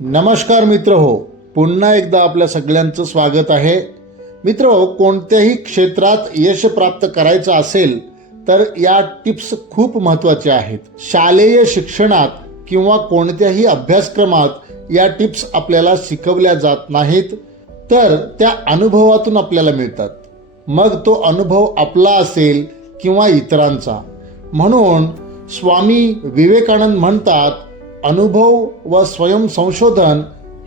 नमस्कार मित्र हो पुन्हा एकदा आपल्या सगळ्यांचं स्वागत आहे. मित्र हो कोणत्याही क्षेत्रात यश प्राप्त करायचं असेल तर या टिप्स खूप महत्त्वाच्या आहेत. शालेय शिक्षणात किंवा कोणत्याही अभ्यासक्रमात या टिप्स आपल्याला शिकवल्या जात नाहीत तर त्या अनुभवातून आपल्याला मिळतात. मग तो अनुभव आपला असेल किंवा इतरांचा. म्हणून स्वामी विवेकानंद म्हणतात अनुभव व स्वयंसंशोधन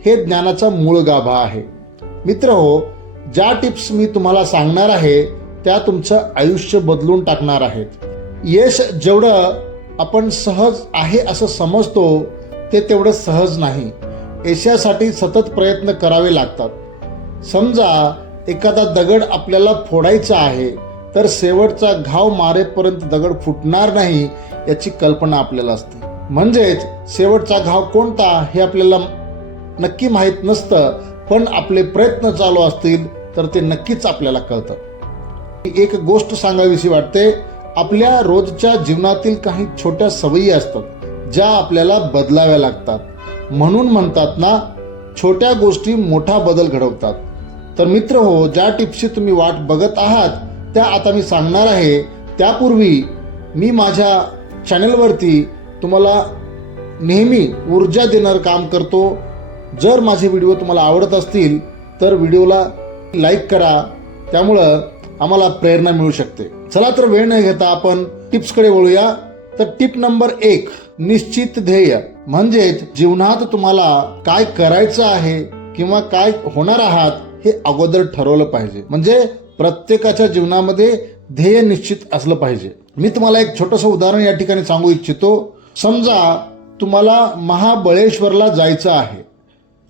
हे ज्ञानाचा मूळ गाभा आहे. मित्र हो ज्या टिप्स मी तुम्हाला सांगणार आहे त्या तुमचं आयुष्य बदलून टाकणार आहेत. यश जेवढं आपण सहज आहे असं समजतो ते तेवढं सहज नाही. यशासाठी सतत प्रयत्न करावे लागतात. समजा एखादा दगड आपल्याला फोडायचा आहे तर शेवटचा घाव मारेपर्यंत दगड फुटणार नाही याची कल्पना आपल्याला असते. म्हणजेच शेवटचा घाव कोणता हे आपल्याला नक्की माहीत नसतं पण आपले प्रयत्न चालू असतील तर ते नक्कीच आपल्याला कळतं. एक गोष्ट सांगावीशी वाटते आपल्या रोजच्या जीवनातील काही छोट्या सवयी असतात ज्या आपल्याला बदलाव्या लागतात. म्हणून म्हणतात ना छोट्या गोष्टी मोठा बदल घडवतात. तर मित्र हो ज्या टिप्सची तुम्ही वाट बघत आहात त्या आता मी सांगणार आहे. त्यापूर्वी मी माझ्या चॅनलवरती तुम्हाला नेहमी ऊर्जा देणारं काम करतो. जर माझे व्हिडिओ तुम्हाला आवडत असतील तर व्हिडिओला लाईक करा. त्यामुळं आम्हाला प्रेरणा मिळू शकते. चला तर वेळ न घेता आपण टिप्सकडे वळूया. तर टिप नंबर एक निश्चित ध्येय. म्हणजेच जीवनात तुम्हाला काय करायचं आहे किंवा काय होणार आहात हे अगोदर ठरवलं पाहिजे. म्हणजे प्रत्येकाच्या जीवनामध्ये ध्येय निश्चित असलं पाहिजे. मी तुम्हाला एक छोटंसं उदाहरण या ठिकाणी सांगू इच्छितो. समजा तुम्हाला महाबळेश्वरला जायचं आहे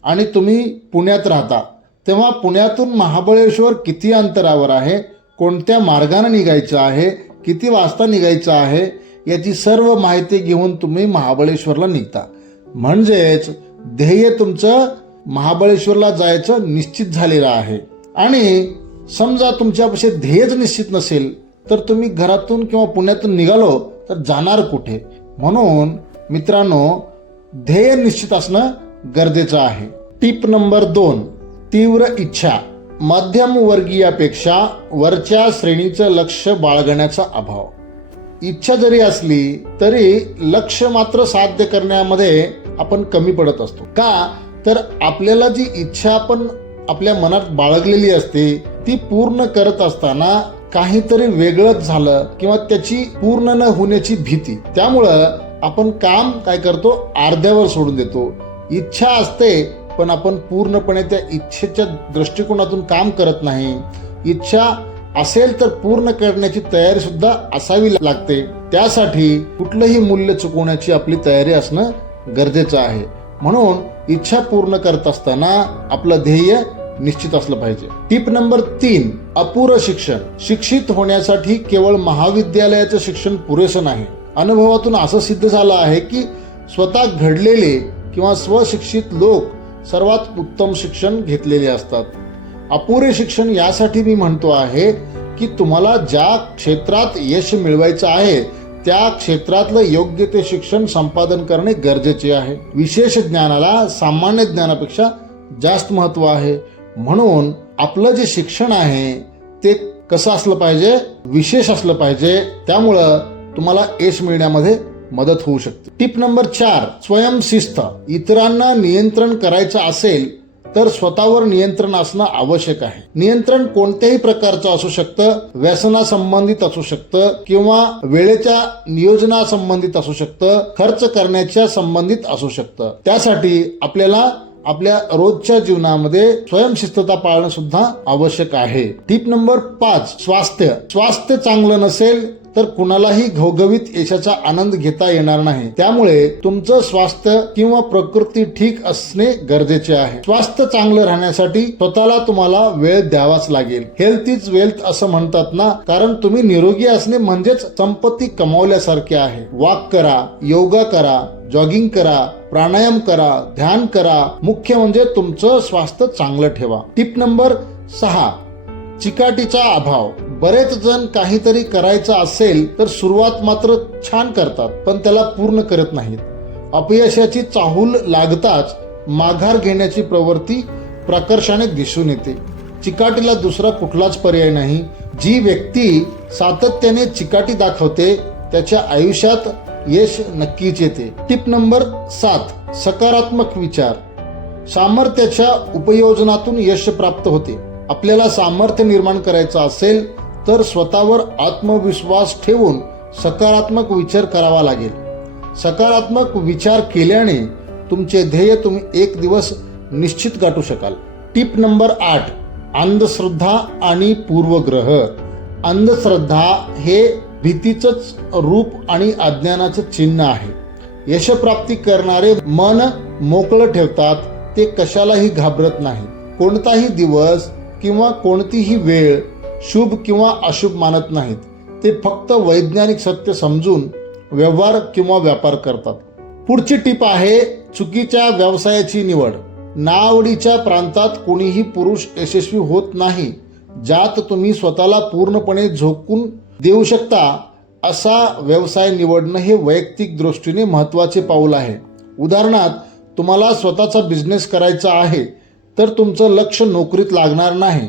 आणि तुम्ही पुण्यात राहता तेव्हा पुण्यातून महाबळेश्वर किती अंतरावर आहे? कोणत्या मार्गाने निघायचं आहे? किती वाजता निघायचं आहे? याची सर्व माहिती घेऊन तुम्ही महाबळेश्वरला निघता. म्हणजेच ध्येय तुमचं महाबळेश्वरला जायचं निश्चित झालेलं आहे. आणि समजा तुमच्यापाशी ध्येयच निश्चित नसेल तर तुम्ही घरातून किंवा पुण्यातून निघालो तर जाणार कुठे? म्हणून मित्रांनो ध्येय निश्चित असणं गरजेचं आहे. टिप नंबर दोन तीव्र इच्छा. मध्यम वर्गीयापेक्षा वरच्या श्रेणीचं लक्ष बाळगण्याचा अभाव. इच्छा जरी असली तरी लक्ष मात्र साध्य करण्यामध्ये आपण कमी पडत असतो. का? तर आपल्याला जी इच्छा आपण आपल्या मनात बाळगलेली असते ती पूर्ण करत असताना काहीतरी वेगळंच झालं किंवा त्याची पूर्ण न होण्याची भीती. त्यामुळं आपण काम काय करतो? अर्ध्यावर सोडून देतो. इच्छा असते पण आपण पूर्णपणे त्या इच्छेच्या दृष्टिकोनातून काम करत नाही. इच्छा असेल तर पूर्ण करण्याची तयारी सुद्धा असावी लागते. त्यासाठी कुठलंही मूल्य चुकवण्याची आपली तयारी असणं गरजेचं आहे. म्हणून इच्छा पूर्ण करत असताना आपलं ध्येय निश्चित असलं पाहिजे. टिप नंबर तीन अपुरं शिक्षण. शिक्षित होण्यासाठी केवळ महाविद्यालयाचं शिक्षण पुरेसं नाही. अनुभवातून असं सिद्ध झालं आहे की स्वतः घडलेले किंवा स्वशिक्षित लोक सर्वात उत्तम शिक्षण घेतलेले असतात. अपुरे शिक्षण यासाठी मी म्हणतो आहे की तुम्हाला ज्या क्षेत्रात यश मिळवायचं आहे त्या क्षेत्रातलं योग्य ते शिक्षण संपादन करणे गरजेचे आहे. विशेष ज्ञानाला सामान्य ज्ञानापेक्षा जास्त महत्त्व आहे. म्हणून आपलं जे शिक्षण आहे ते कसं असलं पाहिजे विशेष असलं पाहिजे त्यामुळं तुम्हाला यश मिळण्यामध्ये मदत होऊ शकते. टिप नंबर चार स्वयंशिस्त इतरांना नियंत्रण करायचं असेल तर स्वतःवर नियंत्रण असणं आवश्यक आहे. नियंत्रण कोणत्याही प्रकारचं असू शकतं व्यसना संबंधित असू शकतं किंवा वेळेच्या नियोजना संबंधित असू शकतं खर्च करण्याच्या संबंधित असू शकतं. त्यासाठी आपल्याला आपल्या रोजच्या जीवनामध्ये स्वयंशिस्तता पाळणं सुद्धा आवश्यक आहे. टीप नंबर पाच स्वास्थ्य. स्वास्थ्य चांगलं नसेल तर कुणालाही घवघवीत यशाचा आनंद घेता येणार नाही. त्यामुळे तुमचं स्वास्थ्य किंवा प्रकृती ठीक असणे गरजेचे आहे. स्वास्थ्य चांगलं राहण्यासाठी स्वतःला तुम्हाला वेळ द्यावाच लागेल. हेल्थ इज वेल्थ असं म्हणतात ना? कारण तुम्ही निरोगी असणे म्हणजेच संपत्ती कमावल्यासारखे आहे. वाक करा योगा करा जॉगिंग करा प्राणायाम करा ध्यान करा. मुख्य म्हणजे तुमचं स्वास्थ्य चांगलं ठेवा. टिप नंबर सहा. चिकाटीचा अभाव. बरेच जण काहीतरी करायचं असेल तर सुरुवात मात्र छान करतात पण त्याला पूर्ण करत नाहीत. अपयशाची चाहूल लागताच माघार घेण्याची प्रवृत्ती प्रकर्षाने दिसून येते. चिकाटीला दुसरा कुठलाच पर्याय नाही. जी व्यक्ती सातत्याने चिकाटी दाखवते त्याच्या आयुष्यात यश नक्कीच येते. टिप नंबर सात सकारात्मक विचार. सामर्थ्याच्या उपयोजनातून यश प्राप्त होते. आपल्याला सामर्थ्य निर्माण करायचं असेल तर स्वतःवर आत्मविश्वास ठेवून सकारात्मक विचार करावा लागेल. सकारात्मक विचार केल्याने तुमचे ध्येय तुम्ही एक दिवस निश्चित गाठू शकाल. टिप नंबर आठ अंधश्रद्धा आणि पूर्वग्रह. अंधश्रद्धा हे भीतीचंच रूप आणि अज्ञानाचं चिन्ह आहे. यशप्राप्ती करणारे मन मोकळं ठेवतात ते कशालाही घाबरत नाही कोणताही दिवस किंवा कोणतीही वेळ शुभ किंवा अशुभ मानत नाहीत. ते फक्त वैज्ञानिक सत्य समजून व्यवहार किंवा व्यापार करतात. पुढची टीप आहे चुकीच्या व्यवसायाची निवड. नावडीच्या प्रांतात कोणीही पुरुष यशस्वी होत नाही ज्यात तुम्ही स्वतःला पूर्णपणे झोकून देऊ शकता असा व्यवसाय निवडणं हे वैयक्तिक दृष्टीने महत्त्वाचे पाऊल आहे. उदाहरणार्थ तुम्हाला स्वतःचा बिझनेस करायचा आहे तर तुमचं लक्ष नोकरीत लागणार नाही.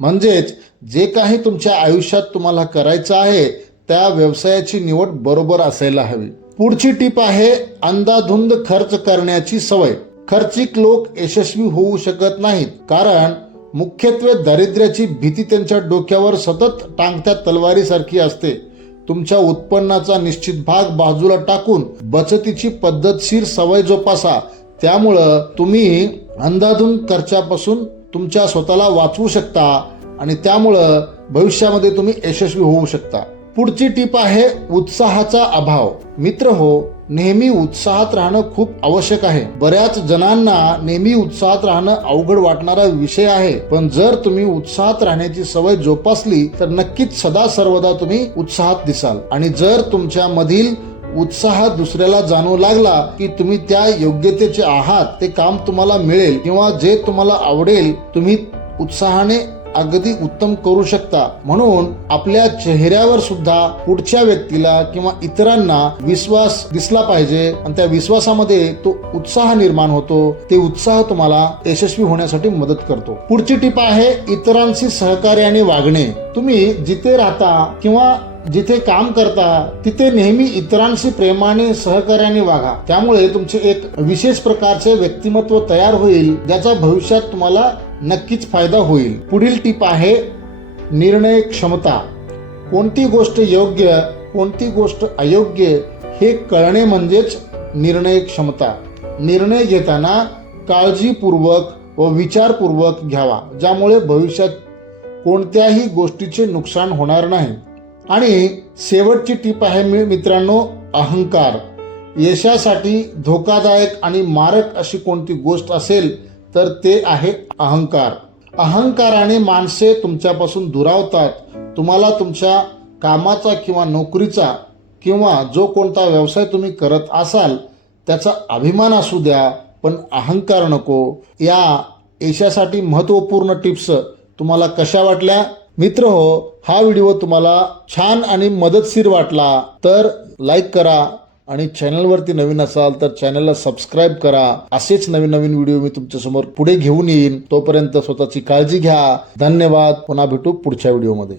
म्हणजेच जे काही तुमच्या आयुष्यात तुम्हाला करायचं आहे त्या व्यवसायाची निवड बरोबर असायला हवी. पुढची टीप आहे अंदाधुंद खर्च करण्याची सवय. खर्चिक लोक यशस्वी होऊ शकत नाहीत कारण मुख्यत्वे दारिद्र्याची भीती त्यांच्या डोक्यावर सतत टांगत्या तलवारीसारखी असते. तुमच्या उत्पन्नाचा निश्चित भाग बाजूला टाकून बचतीची पद्धतशीर सवय जोपासा त्यामुळं तुम्ही अंधाधुंद खर्चापासून तुमच्या स्वतःला वाचवू शकता आणि त्यामुळं भविष्यामध्ये तुम्ही यशस्वी होऊ शकता. पुढची टीप आहे उत्साहाचा अभाव. मित्र हो नेहमी उत्साहात राहणं खूप आवश्यक आहे. बऱ्याच जणांना नेहमी उत्साहात राहणं अवघड वाटणारा विषय आहे. पण जर तुम्ही उत्साहात राहण्याची सवय जोपासली तर नक्कीच सदा सर्वदा तुम्ही उत्साहात दिसाल. आणि जर तुमच्या मधील उत्साह दुसऱ्याला जाणवू लागला की तुम्ही त्या योग्यतेचे आहात ते काम तुम्हाला मिळेल किंवा जे तुम्हाला आवडेल तुम्ही उत्साहाने अगदी उत्तम करू शकता. म्हणून आपल्या चेहऱ्यावर सुद्धा पुढच्या व्यक्तीला किंवा इतरांना विश्वास दिसला पाहिजे आणि त्या विश्वासामध्ये तो उत्साह निर्माण होतो. ते उत्साह तुम्हाला यशस्वी होण्यासाठी मदत करतो. पुढची टीप आहे इतरांशी सहकार्याने वागणे. तुम्ही जिथे राहता किंवा जिथे काम करता तिथे नेहमी इतरांशी प्रेमाने सहकार्याने वागा. त्यामुळे तुमचे एक विशेष प्रकारचे व्यक्तिमत्व तयार होईल ज्याचा भविष्यात तुम्हाला नक्कीच फायदा होईल. पुढील टीप आहे निर्णय क्षमता. कोणती गोष्ट योग्य कोणती गोष्ट अयोग्य हे कळणे म्हणजेच निर्णय क्षमता. निर्णय घेताना काळजीपूर्वक व विचारपूर्वक घ्यावा ज्यामुळे भविष्यात कोणत्याही गोष्टीचे नुकसान होणार नाही. आणि शेवटची टीप आहे मी मित्रांनो अहंकार. यशासाठी धोकादायक आणि मारक अशी कोणती गोष्ट असेल तर ते आहे अहंकार. अहंकाराने माणसे तुमच्यापासून दुरावतात. तुम्हाला तुमच्या कामाचा किंवा नोकरीचा किंवा जो कोणता व्यवसाय तुम्ही करत असाल त्याचा अभिमान असू द्या पण अहंकार नको. या यशासाठी महत्त्वपूर्ण टिप्स तुम्हाला कशा वाटल्या? मित्र हो हा व्हिडिओ तुम्हाला छान आणि मदतशीर वाटला तर लाईक करा आणि चॅनलवरती नवीन असाल तर चॅनलला सबस्क्राईब करा. असेच नवीन नवीन व्हिडिओ मी तुमच्यासमोर पुढे घेऊन येईन. तोपर्यंत स्वतःची काळजी घ्या. धन्यवाद. पुन्हा भेटू पुढच्या व्हिडिओमध्ये.